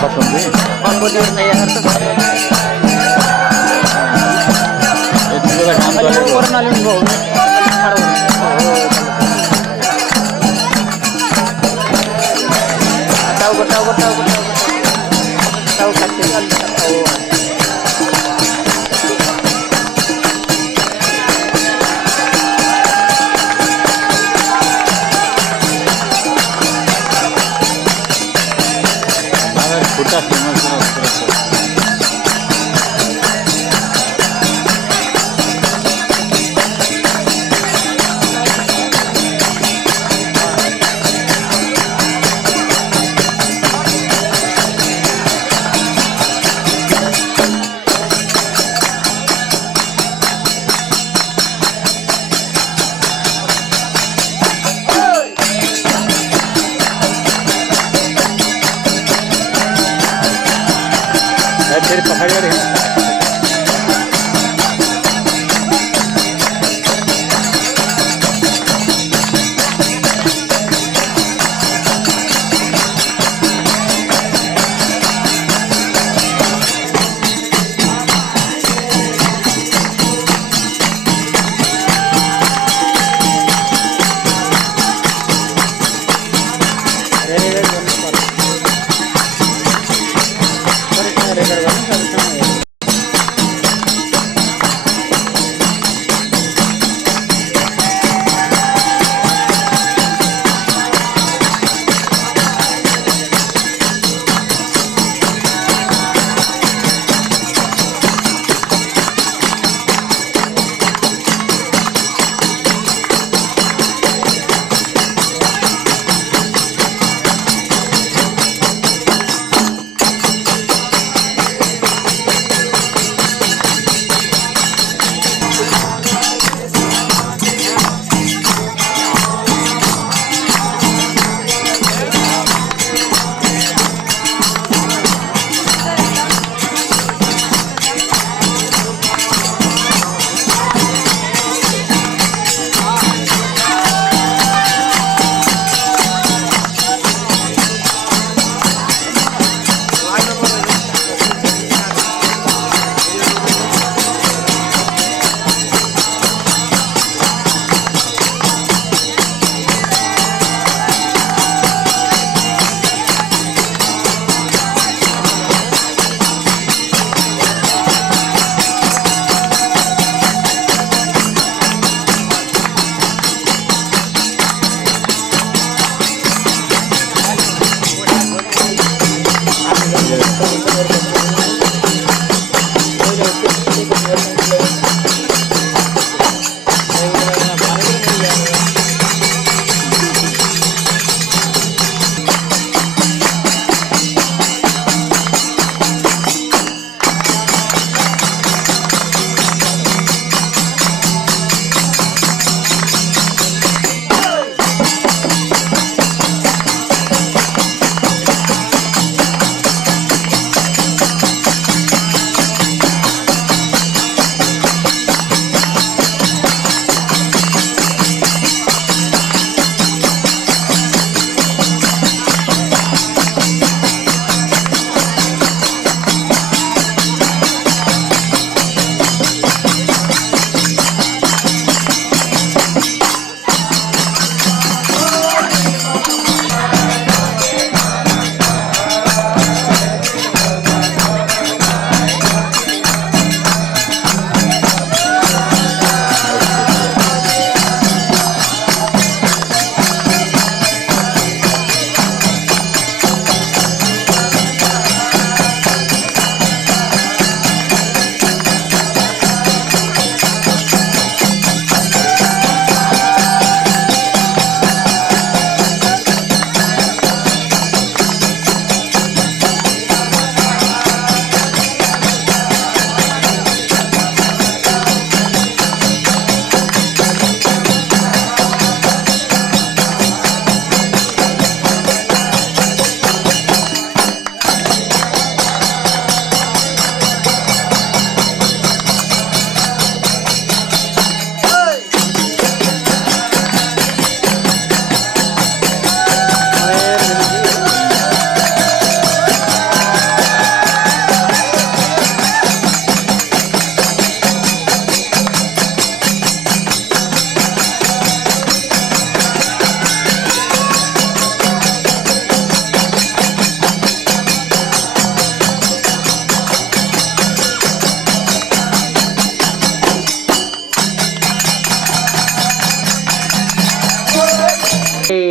Patundu. Komponen saya harus Itu juga काम Bali चालेल. वर नाली go tahu tahu kacil tahu Agar छोटा famous फिर पकड़ रहे हैं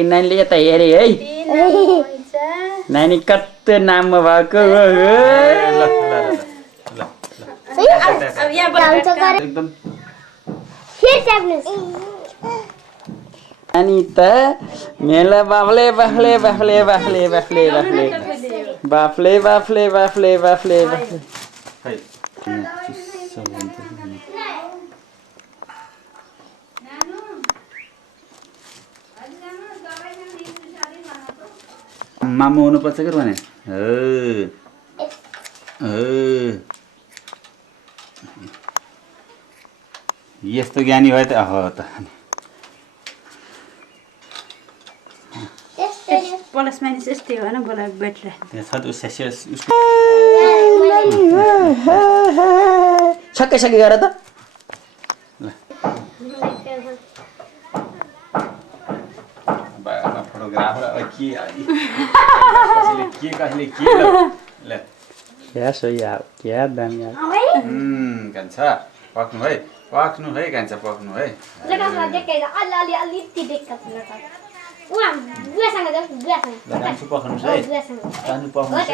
नानीले यता हेरे है नानी कति नाममा भएको नानी त मेला बाफ्ले बाफ्ले बाफ्ले बाफ्ले बाफ्ले बाफ्ले बाफ्ले बाफ्ले बाफ्ले बाफ्ले बाफ्ले मामु हुनुपर्छ कि भने यस्तो ज्ञानी भयो त त प्लस माइनस यस्तै हो न बोला बेटर छक्कै छक्कै गर त फोटोग्राफर क्या सो यार क्या दाम यार कान्छा पक्नु है कान्छा पक्नु है कान्छु पक्नुहोस् है कान्छु पक्नुहोस्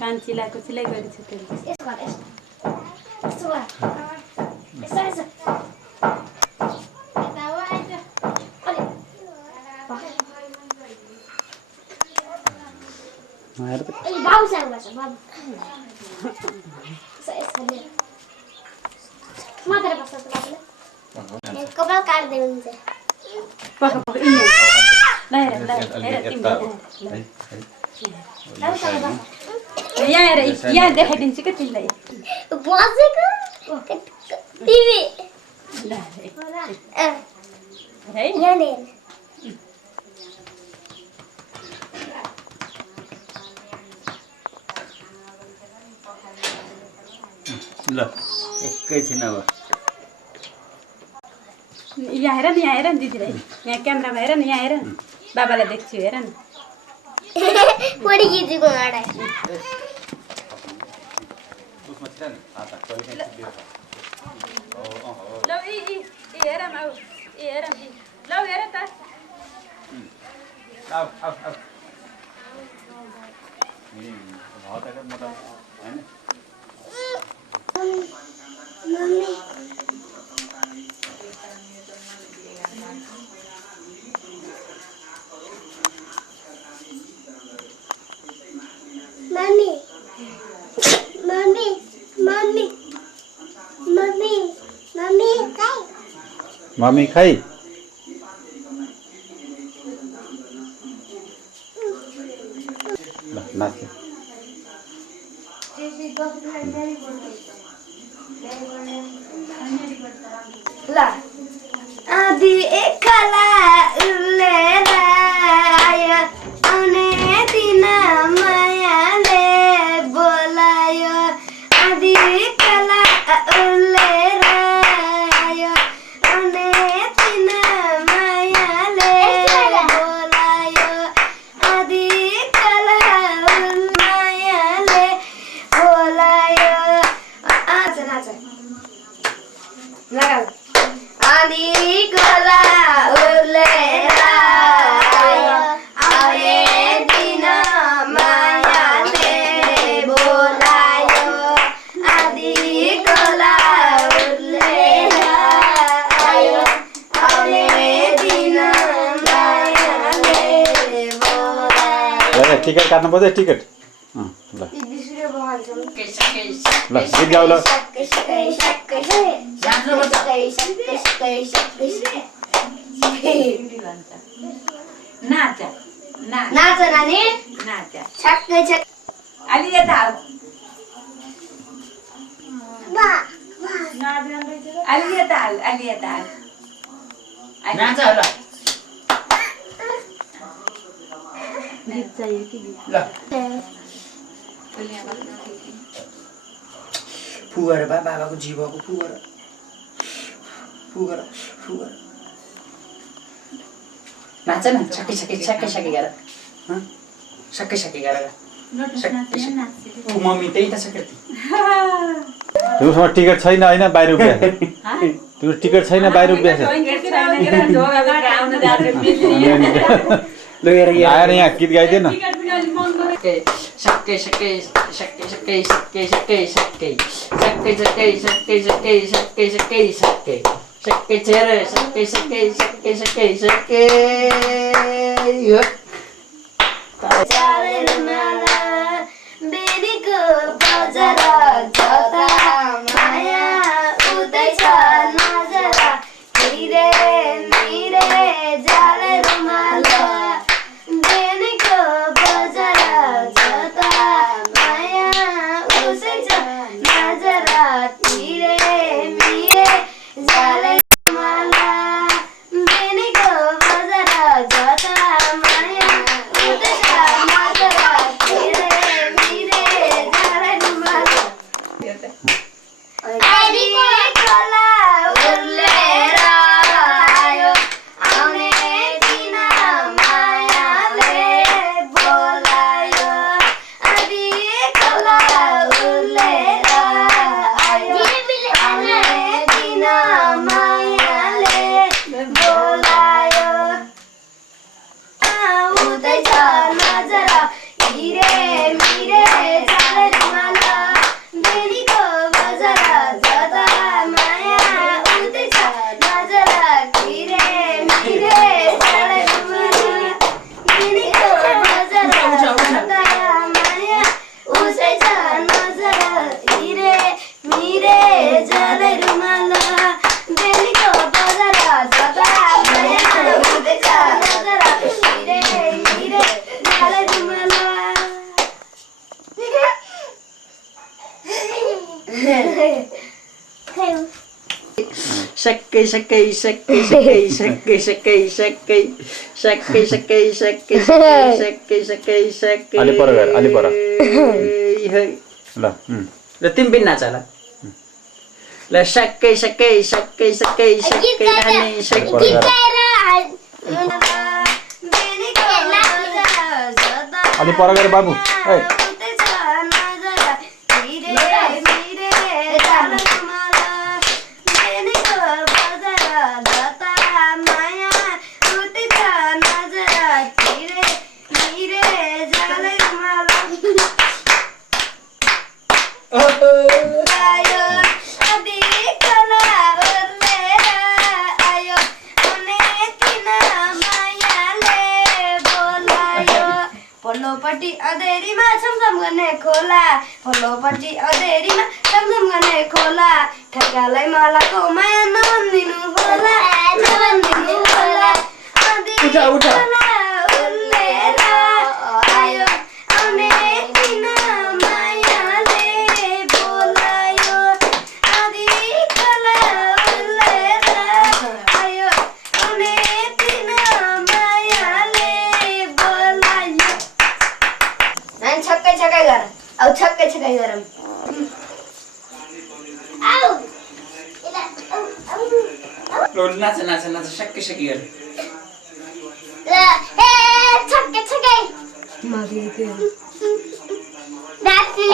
कान चिलाएको चिलाइ गरेछ कपाल काट्दै हुन्छ यहाँ देखाइदिन्छु क्या तिमीलाई बसेको टिभी यहाँनिर ल एकैछिन अब यहाँ हेर नि दिदीलाई यहाँ क्यामेरामा हेर नि यहाँ हेर नि बाबालाई देख्छु हेर नि बढी खिचेको गाडा ल हेर ल हेर त मम्मी खै ल नाच आधी एकला उलेर आयो आउने दिन मायाले बोलायो आधी एकला उलेर आयो आउने दिन मायाले बोलायो आधी एकला मायाले बोलायो नाच नाच लगा आधी गला उलेर आयो आउने दिन मायाले बोलायो आधी गला उलेर आयो आउने दिन मायाले बोलायो टिकट काट्नु पर्छ टिकट ल ल गीत गाउ ल नाच नाच नानी नाच छक्कै छक्कै अलि यता आऊ अलि यता आऊ नाच होला गीत चाहियो कि गीत ल फुगर बा बाबाको जीवको फुगर नाच न छक्कै छक्कै गर सके सके गरेर लोटस नाच्ने नाच्ने ऊ मम्मी त्यही त सकेती तिमीसँग टिकट छैन होइन बाहिर उभिया तिम्रो टिकट छैन बाहिर उभिया छ लगेर आएर यहाँ गीत गाइदिएन सके सके सके सके सके सके सके सके सके सके सके सके सके सके सके चेहरे सके सके सके सके सके जाले रुमाला बेनीको बजरा जता माया उदैछ नजरा हिरे मिरे जाले रुमाला बेनीको बजरा जता माया उदैछ नजरा हिरे मिरे जाले रुमाला बेनीको बजरा जता माया उदैछ नजरा हिरे मिरे जाले रुमाला आदि खोला उर्लेर आयो आउने दिन मायाले बोलायो आदि खोला उर्लेर आयो आउने दिन मायाले बोलायो उदैछ नजरा हिरे मिरे जाले रुमाला बेनीको बजरा जता माया उदैछ नजरा हिरे मिरे जाले रुमाला बेनीको बजरा जता माया उदैछ नजरा हिरे मिरे जाले रुमाला बेनीको बजरा जता माया उदैछ नजरा हिरे मिरे जाले रुमाला सके सके सके सके सके सके सके सके सके सके सके सके सके अलि पर गएर अलि पर ल ल तिमी पनि नाच ल ल सके सके सके सके सके नानी सके बेनीको बजरा जता अलि पर गएर बाबु ए उदैछ नजरा हिरे मिरे जाले रुमाला बेनीको बजरा जता माया उदैछ नजरा हिरे मिरे जाले रुमाला आयो आदि खोला उर्लेर आयो आउने दिन मायाले बोलायो पल्लोपट्टि अँधेरीमा छमछम गर्ने खोला पल्लोपट्टि अँधेरीमा छमछम गर्ने खोला ठेक्कालाई मालाको माया नभनिदिनु होला नभनिदिनु होला आदि उठा, उठा। खोला उर्लेर आयो आउने दिन मायाले बोलायो आदि खोला उर्लेर आयो आउने दिन मायाले बोलायो नानी छक्कै छक्कै गर अब छक्कै छक्कै गरौँ आउ नाच नाच नाच सके सके गर छक्कै छक्कै नाच्ने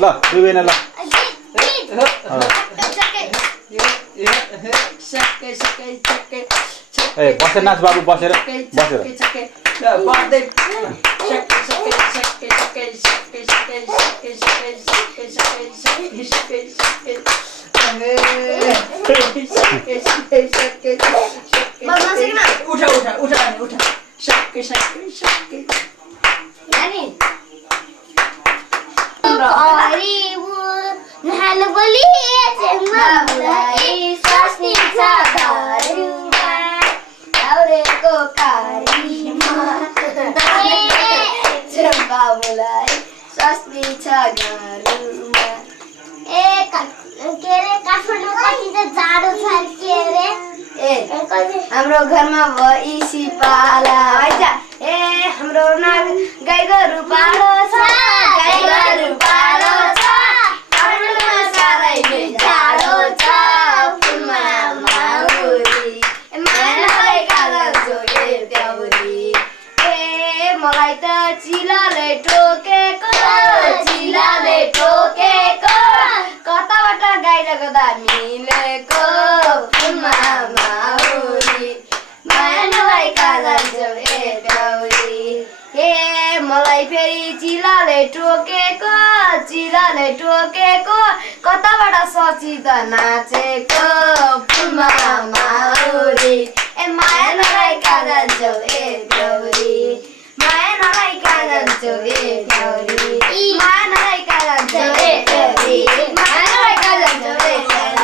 ल दुबेन ल सके सके सके ए बसेर नाच बाबु बसेर बसेर बस्दै सके सके सके सके सके सके सके सके सके सके सके सके सके उठा उठा उठा उठा सके सके सके नानी नहानु बोली बाबुलाई स्वास्नी छ घरमा दाउरेको कारीमा बाबुलाई स्वास्नी छ घरमा के अरे काठमाडौँ कति त जाडो छ के अरे हाम्रो घरमा भैँसी पाला ए हाम्रो नाग गाई गोरु पालो छ गाई गोरु पालो छ काठमाडौँमा साह्रै जाडो छ फुलमा माउरी मायालाई कालो जोगे द्याउरी टोकेको कताबाट सचित नाचेको फुलमा माउरी ए माया नलाई कहाँ जान्छौ ए ठौरी माया नलाई कहाँ जान्छौ ए ठौरी माया नलाई कहाँ जान्छौ ए ठौरी माया नलाई कहाँ जान्छौ ए ठौरी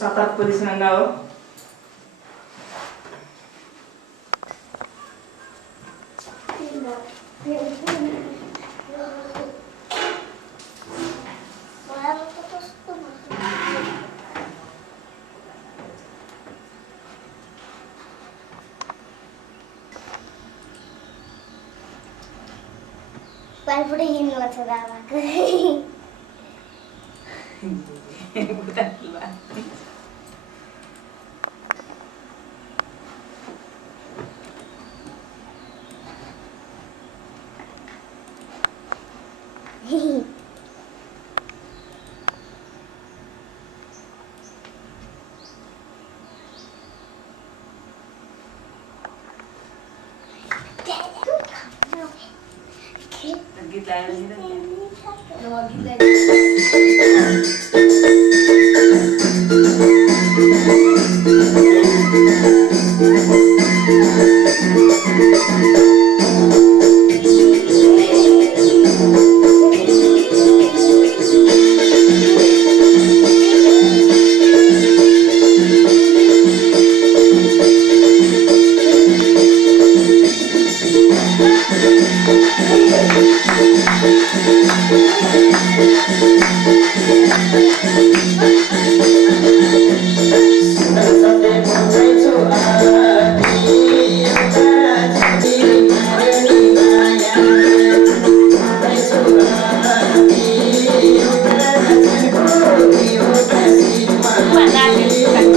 Saat posisi nangau. Palpuri ini macam apa? Bukan keluar. Kita Thank you. मामा नाच्यो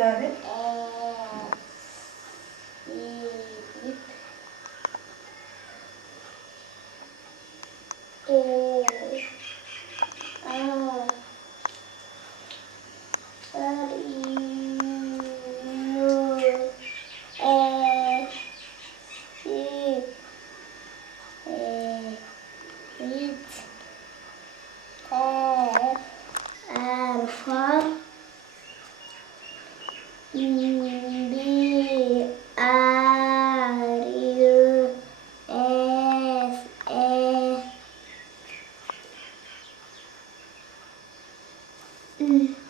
अरे Mm.